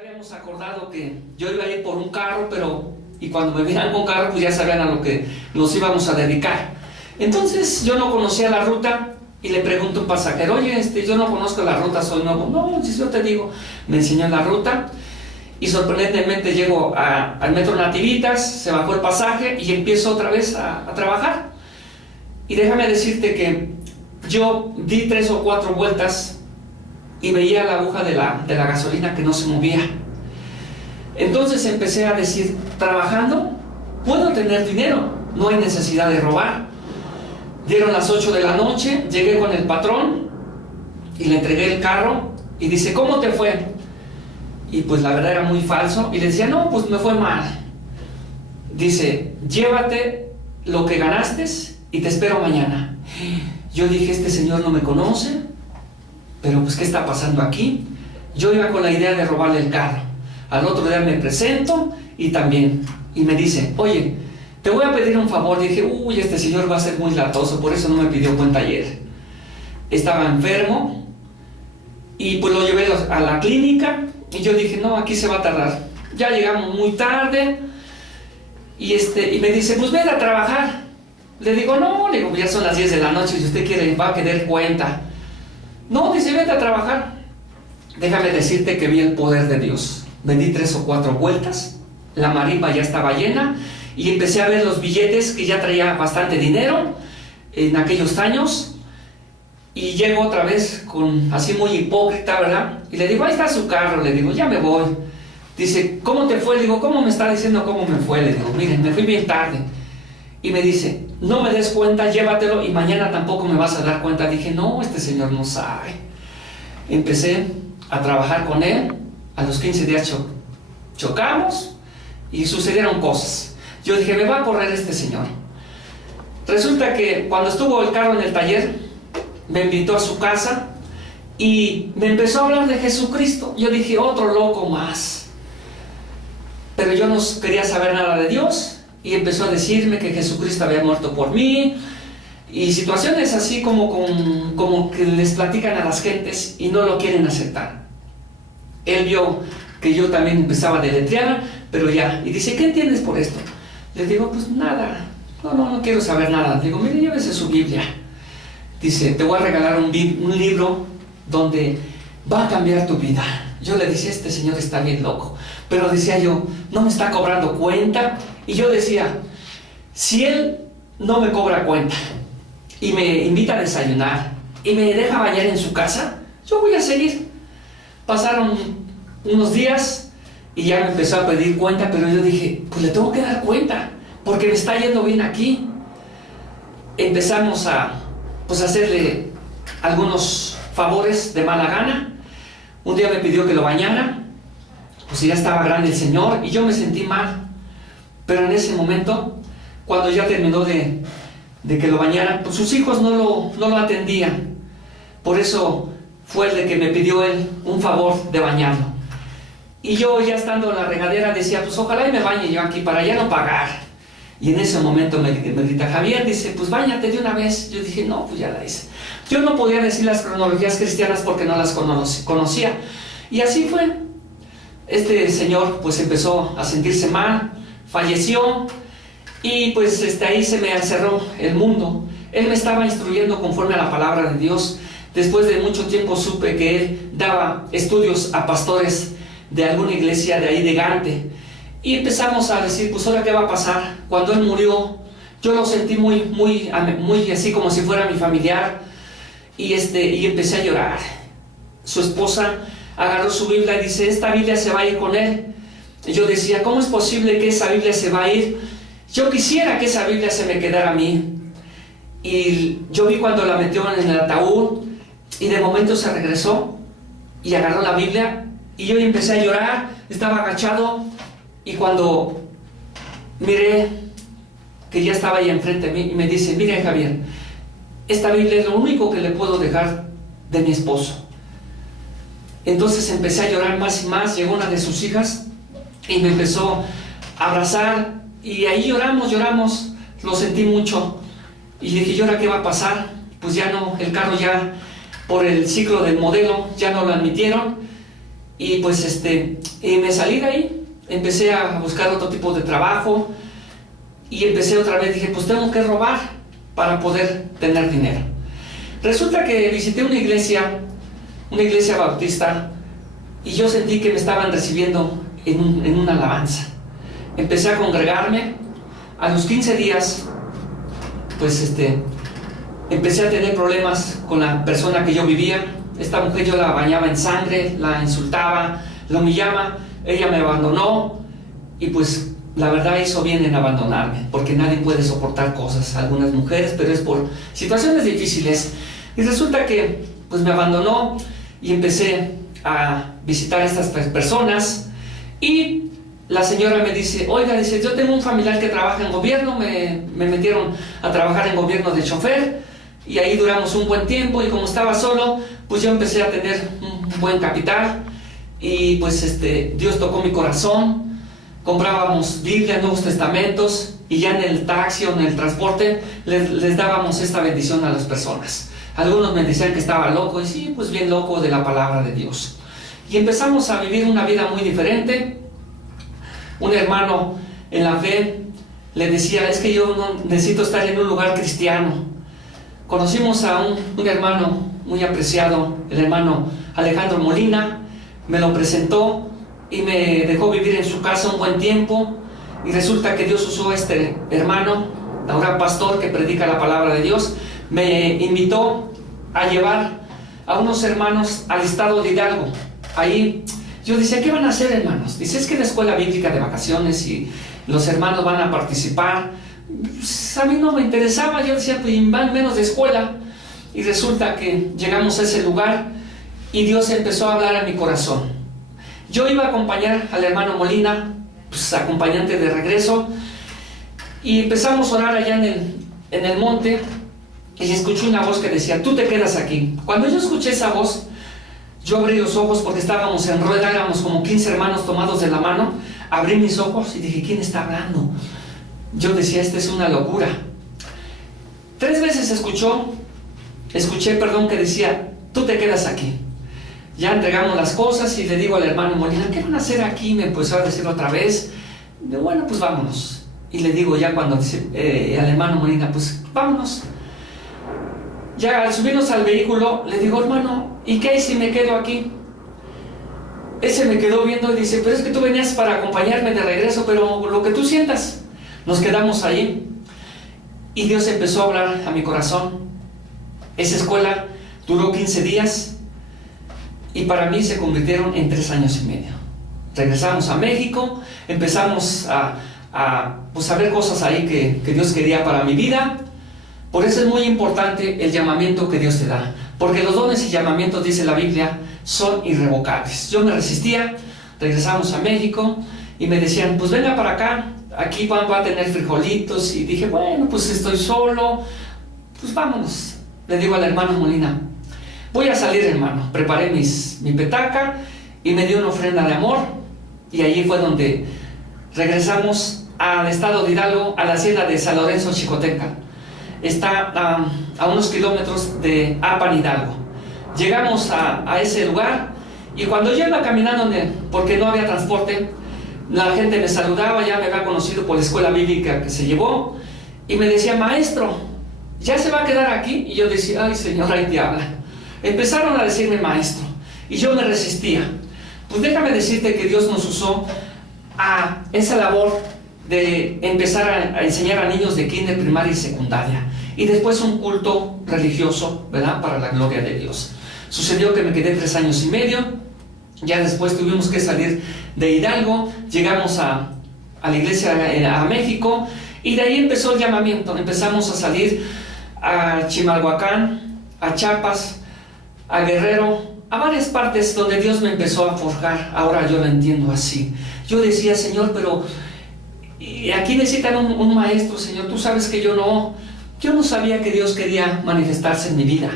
habíamos acordado que yo iba a ir por un carro, y cuando me vieran con carro, pues ya sabían a lo que nos íbamos a dedicar. Entonces yo no conocía la ruta y le pregunto a un pasajero, oye, yo no conozco la ruta, soy nuevo. No, si yo te digo, me enseñó la ruta y sorprendentemente llego al Metro Nativitas, se bajó el pasaje y empiezo otra vez a trabajar. Y déjame decirte que yo di 3 o 4 vueltas y veía la aguja de la gasolina que no se movía. Entonces empecé a decir, trabajando puedo tener dinero, no hay necesidad de robar. Dieron las 8 de la noche, llegué con el patrón y le entregué el carro y dice, ¿cómo te fue? Y pues la verdad era muy falso y le decía, no, pues me fue mal. Dice, llévate lo que ganaste y te espero mañana. Yo dije, este señor no me conoce, pero pues ¿qué está pasando aquí? Yo iba con la idea de robarle el carro. Al otro día me presento y me dice, oye, te voy a pedir un favor. Dije, uy, este señor va a ser muy latoso, por eso no me pidió cuenta ayer. Estaba enfermo y pues lo llevé a la clínica y yo dije, no, aquí se va a tardar. Ya llegamos muy tarde y me dice, pues ven a trabajar. Le digo, no, le digo, ya son las 10 de la noche y si usted quiere, va a pedir cuenta. No, dice, vete a trabajar. Déjame decirte que vi el poder de Dios. Me di 3 o 4 vueltas, la marimba ya estaba llena y empecé a ver los billetes que ya traía bastante dinero en aquellos años. Y llego otra vez así muy hipócrita, ¿verdad? Y le digo, ahí está su carro. Le digo, ya me voy. Dice, ¿cómo te fue? Le digo, ¿cómo me está diciendo cómo me fue? Le digo, miren, me fui bien tarde. Y me dice, no me des cuenta, llévatelo y mañana tampoco me vas a dar cuenta. Dije, no, este señor no sabe. Empecé a trabajar con él. A los 15 días chocamos y sucedieron cosas. Yo dije, me va a correr este señor. Resulta que cuando estuvo el carro en el taller, me invitó a su casa y me empezó a hablar de Jesucristo. Yo dije, otro loco más. Pero yo no quería saber nada de Dios y empezó a decirme que Jesucristo había muerto por mí y situaciones así como que les platican a las gentes y no lo quieren aceptar. Él vio que yo también empezaba a deletrear, pero ya, y dice, ¿qué entiendes por esto? Le digo, pues nada, no quiero saber nada. Le digo, mire, llévese su Biblia. Dice, te voy a regalar un libro donde va a cambiar tu vida. Yo le decía, este señor está bien loco, pero decía yo, no me está cobrando cuenta. Y yo decía, si él no me cobra cuenta y me invita a desayunar y me deja bañar en su casa, yo voy a seguir. Pasaron unos días y ya me empezó a pedir cuenta, pero yo dije, pues le tengo que dar cuenta, porque me está yendo bien aquí. Empezamos a hacerle algunos favores de mala gana. Un día me pidió que lo bañara, pues ya estaba grande el señor y yo me sentí mal. Pero en ese momento, cuando ya terminó de que lo bañara, pues sus hijos no lo atendían. Por eso fue el de que me pidió él un favor de bañarlo. Y yo ya estando en la regadera decía, pues ojalá y me bañe yo aquí para ya no pagar. Y en ese momento me grita Javier, dice, pues báñate de una vez. Yo dije, no, pues ya la hice. Yo no podía decir las cronologías cristianas porque no las conocía. Y así fue. Este señor pues empezó a sentirse mal, falleció y pues ahí se me encerró el mundo. Él me estaba instruyendo conforme a la palabra de Dios. Después de mucho tiempo supe que él daba estudios a pastores de alguna iglesia de ahí de Gante. Y empezamos a decir, pues ahora qué va a pasar. Cuando él murió, yo lo sentí muy así como si fuera mi familiar. Y empecé a llorar. Su esposa agarró su Biblia y dice, esta Biblia se va a ir con él. Y yo decía, ¿cómo es posible que esa Biblia se va a ir? Yo quisiera que esa Biblia se me quedara a mí. Y yo vi cuando la metió en el ataúd. Y de momento se regresó y agarró la Biblia y yo empecé a llorar, estaba agachado y cuando miré que ya estaba ahí enfrente de mí y me dice, mire Javier, esta Biblia es lo único que le puedo dejar de mi esposo. Entonces empecé a llorar más y más, llegó una de sus hijas y me empezó a abrazar y ahí lloramos, lo sentí mucho y dije, ¿y ahora qué va a pasar? Pues ya no, el carro ya por el ciclo del modelo ya no lo admitieron Y pues me salí de ahí, empecé a buscar otro tipo de trabajo y empecé otra vez, dije, pues tengo que robar para poder tener dinero. Resulta que visité una iglesia bautista, y yo sentí que me estaban recibiendo en una alabanza. Empecé a congregarme. A los 15 días, pues empecé a tener problemas con la persona que yo vivía. Esta mujer yo la bañaba en sangre, la insultaba, la humillaba. Ella me abandonó y pues la verdad hizo bien en abandonarme, porque nadie puede soportar cosas, algunas mujeres, pero es por situaciones difíciles. Y resulta que pues me abandonó y empecé a visitar a estas personas, y la señora me dice, oiga, dice, yo tengo un familiar que trabaja en gobierno, me metieron a trabajar en gobierno de chofer, y ahí duramos un buen tiempo, y como estaba solo, pues yo empecé a tener un buen capital, y pues Dios tocó mi corazón. Comprábamos Biblias, Nuevos Testamentos, y ya en el taxi o en el transporte les dábamos esta bendición a las personas. Algunos me decían que estaba loco, y sí, pues bien loco de la palabra de Dios. Y empezamos a vivir una vida muy diferente. Un hermano en la fe le decía, es que yo no necesito estar en un lugar cristiano. Conocimos a un hermano muy apreciado, el hermano Alejandro Molina, me lo presentó y me dejó vivir en su casa un buen tiempo, y resulta que Dios usó a este hermano, ahora pastor que predica la palabra de Dios, me invitó a llevar a unos hermanos al estado de Hidalgo. Ahí yo decía, ¿qué van a hacer, hermanos? Dice, es que la escuela bíblica de vacaciones y los hermanos van a participar. Pues a mí no me interesaba, yo decía, pues van menos de escuela. Y resulta que llegamos a ese lugar y Dios empezó a hablar a mi corazón. Yo iba a acompañar al hermano Molina, pues acompañante de regreso, y empezamos a orar allá en el monte, y escuché una voz que decía, tú te quedas aquí. Cuando yo escuché esa voz, yo abrí los ojos porque estábamos en rueda, éramos como 15 hermanos tomados de la mano. Abrí mis ojos y dije, ¿quién está hablando? Yo decía, esta es una locura. 3 veces escuché, que decía, tú te quedas aquí. Ya entregamos las cosas y le digo al hermano Molina, ¿qué van a hacer aquí? Me empezó a decir otra vez. Bueno, pues vámonos. Y le digo ya cuando dice al hermano Molina, pues vámonos. Ya al subirnos al vehículo, le digo, hermano, ¿y qué si me quedo aquí? Ese me quedó viendo y dice, pero es que tú venías para acompañarme de regreso, pero lo que tú sientas. Nos quedamos ahí y Dios empezó a hablar a mi corazón. Esa escuela duró 15 días y para mí se convirtieron en 3 años y medio. Regresamos a México, empezamos a ver cosas ahí que Dios quería para mi vida. Por eso es muy importante el llamamiento que Dios te da, porque los dones y llamamientos, dice la Biblia, son irrevocables. Yo me resistía, regresamos a México y me decían, pues venga para acá, aquí va a tener frijolitos, y dije, bueno, pues estoy solo, pues vámonos. Le digo al hermano Molina, voy a salir, hermano. Preparé mi petaca y me dio una ofrenda de amor, y allí fue donde regresamos al estado de Hidalgo, a la hacienda de San Lorenzo, Chicotenca. Está a unos kilómetros de Apan, Hidalgo. Llegamos a ese lugar, y cuando yo iba caminando, porque no había transporte, la gente me saludaba, ya me había conocido por la escuela bíblica que se llevó, y me decía, maestro, ¿ya se va a quedar aquí? Y yo decía, ay Señor, ahí te habla. Empezaron a decirme maestro, y yo me resistía. Pues déjame decirte que Dios nos usó a esa labor de empezar a enseñar a niños de kinder, primaria y secundaria, y después un culto religioso, ¿verdad?, para la gloria de Dios. Sucedió que me quedé 3 años y medio, ya después tuvimos que salir de Hidalgo, llegamos a la iglesia a México, y de ahí empezó el llamamiento. Empezamos a salir a Chimalhuacán, a Chiapas, a Guerrero, a varias partes donde Dios me empezó a forjar. Ahora yo lo entiendo así. Yo decía, Señor, pero aquí necesitan un maestro, Señor. Tú sabes que yo no sabía que Dios quería manifestarse en mi vida.